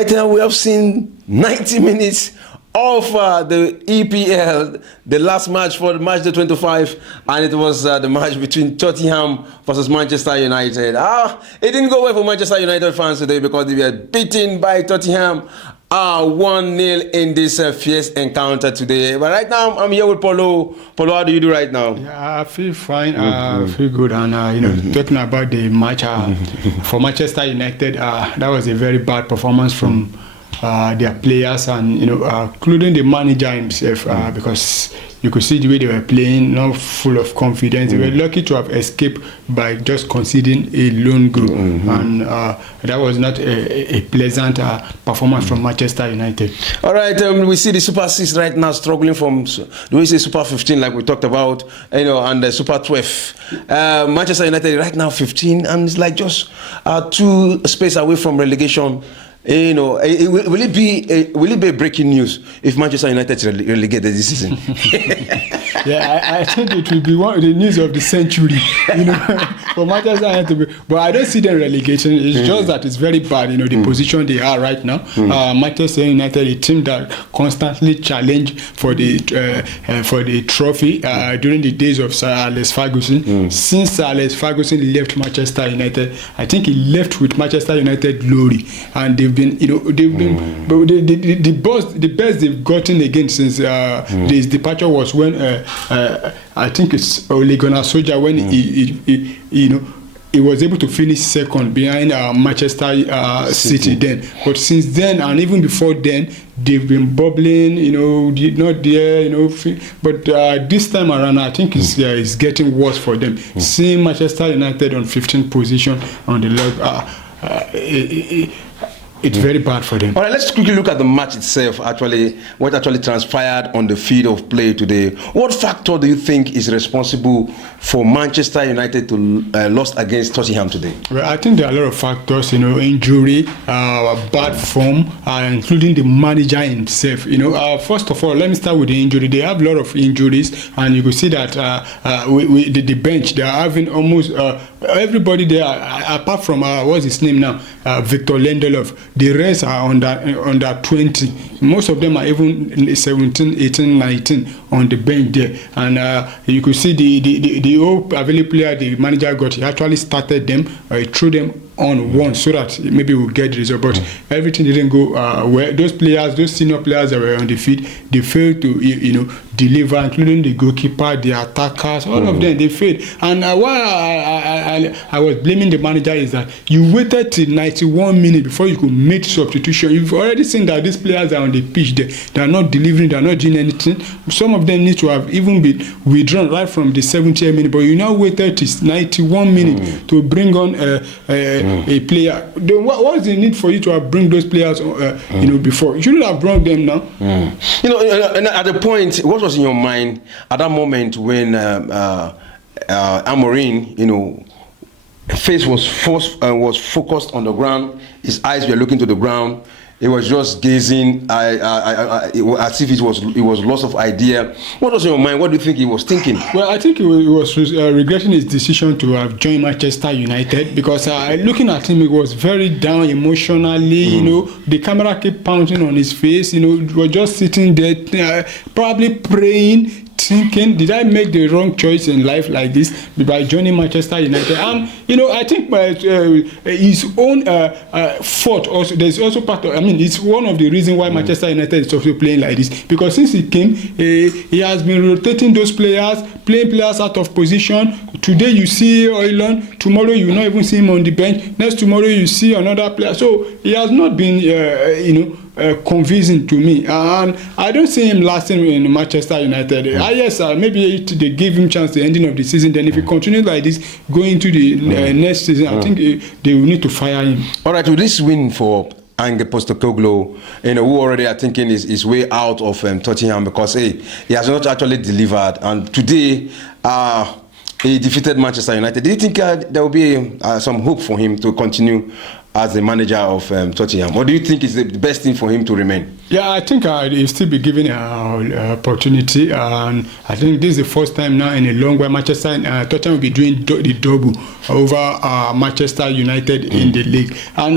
right now we have seen 90 minutes of the EPL, the last match for match day 25, and it was the match between Tottenham versus Manchester United. It didn't go well for Manchester United fans today because they were beaten by Tottenham 1-0 in this fierce encounter today. But right now, I'm here with Paulo. Paulo, how do you do right now? Yeah, I feel fine. I feel good. And, talking about the match for Manchester United, that was a very bad performance from their players and, including the manager himself, because you could see the way they were playing, not full of confidence. They were lucky to have escaped by just conceding a lone goal. And that was not a pleasant performance from Manchester United. All right, we see the Super 6 right now struggling from, do we say Super 15 like we talked about, and the Super 12. Manchester United right now 15, and it's like just 2 space away from relegation. Will it be breaking news if Manchester United relegated this season? Yeah, I think it will be one of the news of the century, for Manchester United. But I don't see the relegation. It's just that it's very bad, the position they are right now. Manchester United, a team that constantly challenge for the trophy during the days of Sir Alex Ferguson. Since Sir Alex Ferguson left Manchester United, I think he left with Manchester United glory, and the best they've gotten again since his departure was when I think it's Ole Gunnar Solskjaer when he was able to finish second behind Manchester City then. But since then, and even before then, they've been bubbling, not there, but this time around, I think it's getting worse for them. Seeing Manchester United on 15th position on the log, it's very bad for them. All right, let's quickly look at the match itself, what actually transpired on the field of play today. What factor do you think is responsible for Manchester United to lost against Tottenham today? Well, I think there are a lot of factors, injury, bad form, including the manager himself. First of all, let me start with the injury. They have a lot of injuries, and you can see that the bench, they are having almost everybody there, apart from, what's his name now? Victor Lindelof. The rest are under 20. Most of them are even 17, 18, 19 on the bench there. And you could see the old available player the manager got. He actually started them, threw them on one so that maybe we'll get the result. But everything didn't go well. Those senior players that were on the field, they failed to deliver, including the goalkeeper, the attackers, all of them, they failed. And why I was blaming the manager is that you waited till 91 minutes before you could make substitution. You've already seen that these players are on the pitch there. They are not delivering, they are not doing anything. Some of them need to have even been withdrawn right from the 70th minute, but you now waited till 91 minutes to bring on a player. Then what's the need for you to have bring those players before? You shouldn't have brought them now. And at the point, what was in your mind at that moment when Amorim, face was focused on the ground, his eyes were looking to the ground, he was just gazing as if it was loss of idea. What was in your mind? What do you think he was thinking? Well, I think he was regretting his decision to have joined Manchester United, because looking at him, he was very down emotionally. The camera kept pounding on his face. He was just sitting there, probably praying, thinking, did I make the wrong choice in life like this by joining Manchester United? And I think his own fault also. There's also part of, it's one of the reasons why Manchester United is also playing like this, because since he came, he has been rotating those players, playing players out of position. Today you see Oilan, tomorrow you will not even see him on the bench. Next tomorrow you see another player. So he has not been convincing to me, and I don't see him lasting in Manchester United. Yes, maybe they give him chance the ending of the season. Then if he continues like this going into the next season, I think they will need to fire him. All right, with this win for Ange Postecoglou, who already are thinking his way out of Tottenham, because he has not actually delivered, and today he defeated Manchester United. Do you think there will be some hope for him to continue as the manager of Tottenham, or do you think it's the best thing for him to remain? Yeah, I think he'll still be given an opportunity, and I think this is the first time now in a long while Tottenham will be doing the double over Manchester United in the league. And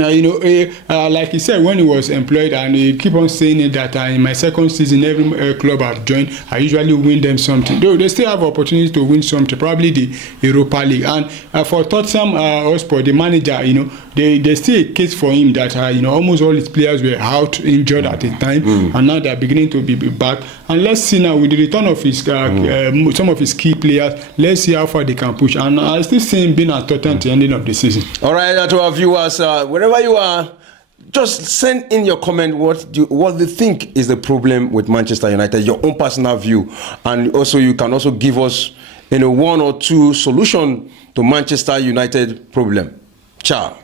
like he said when he was employed, and he keep on saying it that in my second season, every club I've joined, I usually win them something. Though they still have opportunity to win something, probably the Europa League. And for Tottenham Hotspur, the manager, there's still a case for him that almost all his players were out injured at the time, and now they're beginning to be back. And let's see now with the return of his some of his key players, let's see how far they can push. And I still see him being at Tottenham to the ending of the season. All right, to our viewers, wherever you are, just send in your comment what you think is the problem with Manchester United, your own personal view, and also you can also give us one or two solution to Manchester United problem. Ciao.